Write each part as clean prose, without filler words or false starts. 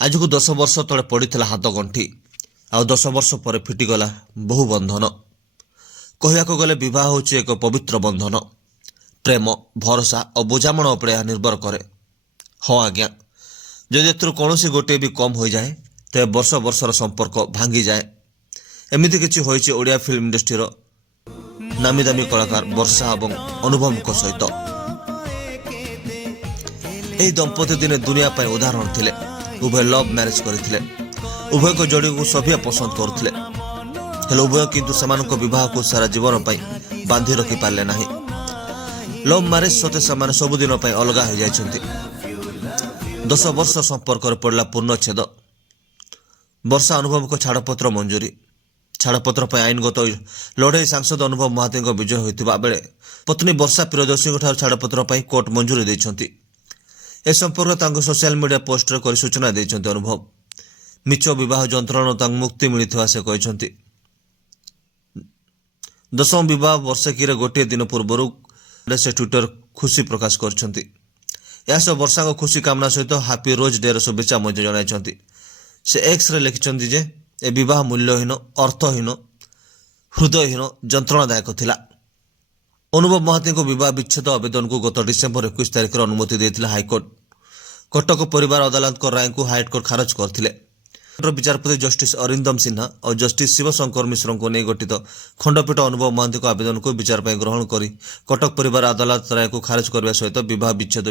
ଆଜକୁ 10 ବର୍ଷ ତଳେ ପଡ଼ିଥିଲା ହାତ ଗଣ୍ଠି ଆଉ 10 ବର୍ଷ ପରେ ଫିଟିଗଲା ବହୁ ବନ୍ଧନ। କହିବାକୁ ଗଲେ ବିବାହ ହେଉଛି ଏକ ପବିତ୍ର ବନ୍ଧନ। ପ୍ରେମ, ଭରସା ଓ ବୁଝାମଣା ଉପରେ ଏହା ନିର୍ଭର କରେ। ହଁ ଆଜ୍ଞା, ଯଦି ଏଥିରୁ କୌଣସି ଗୋଟିଏ ବି କମ୍ ହୋଇଯାଏ ତେବେ ବର୍ଷ ବର୍ଷର ସମ୍ପର୍କ ଭାଙ୍ଗିଯାଏ। ଏମିତି କିଛି ହୋଇଛି ଓଡ଼ିଆ ଫିଲ୍ମ ଇଣ୍ଡଷ୍ଟ୍ରିର ନାମୀ ଦାମୀ କଳାକାର ବର୍ଷା ଏବଂ ଅନୁଭବଙ୍କ ସହିତ। ଏହି ଦମ୍ପତି ଦିନେ ଦୁନିଆ ପାଇଁ ଉଦାହରଣ ଥିଲେ। ଉଭୟ ଲଭ୍ ମ୍ୟାରେଜ୍ କରିଥିଲେ। ଉଭୟଙ୍କ ଯୋଡ଼ିକୁ ସଭିଏ ପସନ୍ଦ କରୁଥିଲେ। ହେଲେ ଉଭୟ କିନ୍ତୁ ସେମାନଙ୍କ ବିବାହକୁ ସାରା ଜୀବନ ପାଇଁ ବାନ୍ଧି ରଖିପାରିଲେ ନାହିଁ। ଲଭ୍ ମ୍ୟାରେଜ୍ ସତ୍ତ୍ୱେ ସେମାନେ ସବୁଦିନ ପାଇଁ ଅଲଗା ହୋଇଯାଇଛନ୍ତି। 10 ବର୍ଷ ସମ୍ପର୍କରେ ପଡ଼ିଲା ପୂର୍ଣ୍ଣଚ୍ଛେଦ। ବର୍ଷା ଅନୁଭବଙ୍କ ଛାଡ଼ପତ୍ର ମଞ୍ଜୁରୀ। ଛାଡ଼ପତ୍ର ପାଇଁ ଆଇନଗତ ଲଢ଼େଇ ସାଂସଦ ଅନୁଭବ ମହାନ୍ତିଙ୍କ ବିଜୟ ହୋଇଥିବା ବେଳେ ପତ୍ନୀ ବର୍ଷା ପ୍ରିୟଦର୍ଶୀଙ୍କଠାରୁ ଛାଡ଼ପତ୍ର ପାଇଁ କୋର୍ଟ ମଞ୍ଜୁରୀ ଦେଇଛନ୍ତି। ଏ ସମ୍ପର୍କରେ ତାଙ୍କ ସୋସିଆଲ ମିଡ଼ିଆ ପୋଷ୍ଟରେ କରି ସୂଚନା ଦେଇଛନ୍ତି ଅନୁଭବ। ମିଛ ବିବାହ ଯନ୍ତ୍ରଣାରୁ ତାଙ୍କୁ ମୁକ୍ତି ମିଳିଥିବା ସେ କହିଛନ୍ତି। 10ମ ବିବାହ ବର୍ଷେକୀରେ ଗୋଟିଏ ଦିନ ପୂର୍ବରୁ ସେ ଟ୍ୱିଟର ଖୁସି ପ୍ରକାଶ କରିଛନ୍ତି। ଏହାସହ ବର୍ଷାଙ୍କ ଖୁସି କାମନା ସହିତ ହାପି ରୋଜ୍ ଡେର ଶୁଭେଚ୍ଛା ମଧ୍ୟ ଜଣାଇଛନ୍ତି। ସେ ଏକ୍ସରେ ଲେଖିଛନ୍ତି ଯେ ଏ ବିବାହ ମୂଲ୍ୟହୀନ, ଅର୍ଥହୀନ, ହୃଦୟହୀନ, ଯନ୍ତ୍ରଣାଦାୟକ ଥିଲା। ଅନୁଭବ ମହାନ୍ତିଙ୍କ ବିବାହ ବିଚ୍ଛେଦ ଆବେଦନକୁ ଗତ ଡିସେମ୍ବର 21 ତାରିଖରେ ଅନୁମତି ଦେଇଥିଲେ ହାଇକୋର୍ଟ। କଟକ ପରିବାର ଅଦାଲତଙ୍କ ରାୟକୁ ହାଇକୋର୍ଟ ଖାରଜ କରିଥିଲେ। ବିଚାରପତି ଜଷ୍ଟିସ୍ ଅରିନ୍ଦମ ସିହ୍ନା ଓ ଜଷ୍ଟିସ୍ ଶିବଶଙ୍କର ମିଶ୍ରଙ୍କୁ ନେଇ ଗଠିତ ଖଣ୍ଡପୀଠ ଅନୁଭବ ମହାନ୍ତିଙ୍କ ଆବେଦନକୁ ବିଚାର ପାଇଁ ଗ୍ରହଣ କରି କଟକ ପରିବାର ଅଦାଲତ ରାୟକୁ ଖାରଜ କରିବା ସହିତ ବିବାହ ବିଚ୍ଛେଦ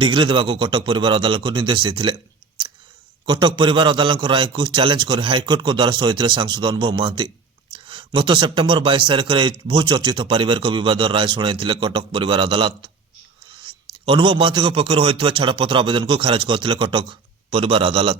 ଡିଗ୍ରୀ ଦେବାକୁ କଟକ ପରିବାର ଅଦାଲତକୁ ନିର୍ଦ୍ଦେଶ ଦେଇଥିଲେ। କଟକ ପରିବାର ଅଦାଲତଙ୍କ ରାୟକୁ ଚ୍ୟାଲେଞ୍ଜ କରି ହାଇକୋର୍ଟଙ୍କ ଦ୍ୱାରସ୍ଥ ହୋଇଥିଲେ ସାଂସଦ ଅନୁଭବ ମହାନ୍ତି। ଗତ ସେପ୍ଟେମ୍ବର 22 ତାରିଖରେ ଏହି ବହୁ ଚର୍ଚ୍ଚିତ ପାରିବାରିକ ବିବାଦର ରାୟ ଶୁଣାଇଥିଲେ କଟକ ପରିବାର ଅଦାଲତ। ଅନୁଭବ ମହାନ୍ତିଙ୍କ ପକ୍ଷରୁ ହୋଇଥିବା ଛାଡ଼ପତ୍ର ଆବେଦନକୁ ଖାରଜ କରିଥିଲେ କଟକ ପରିବାର ଅଦାଲତ।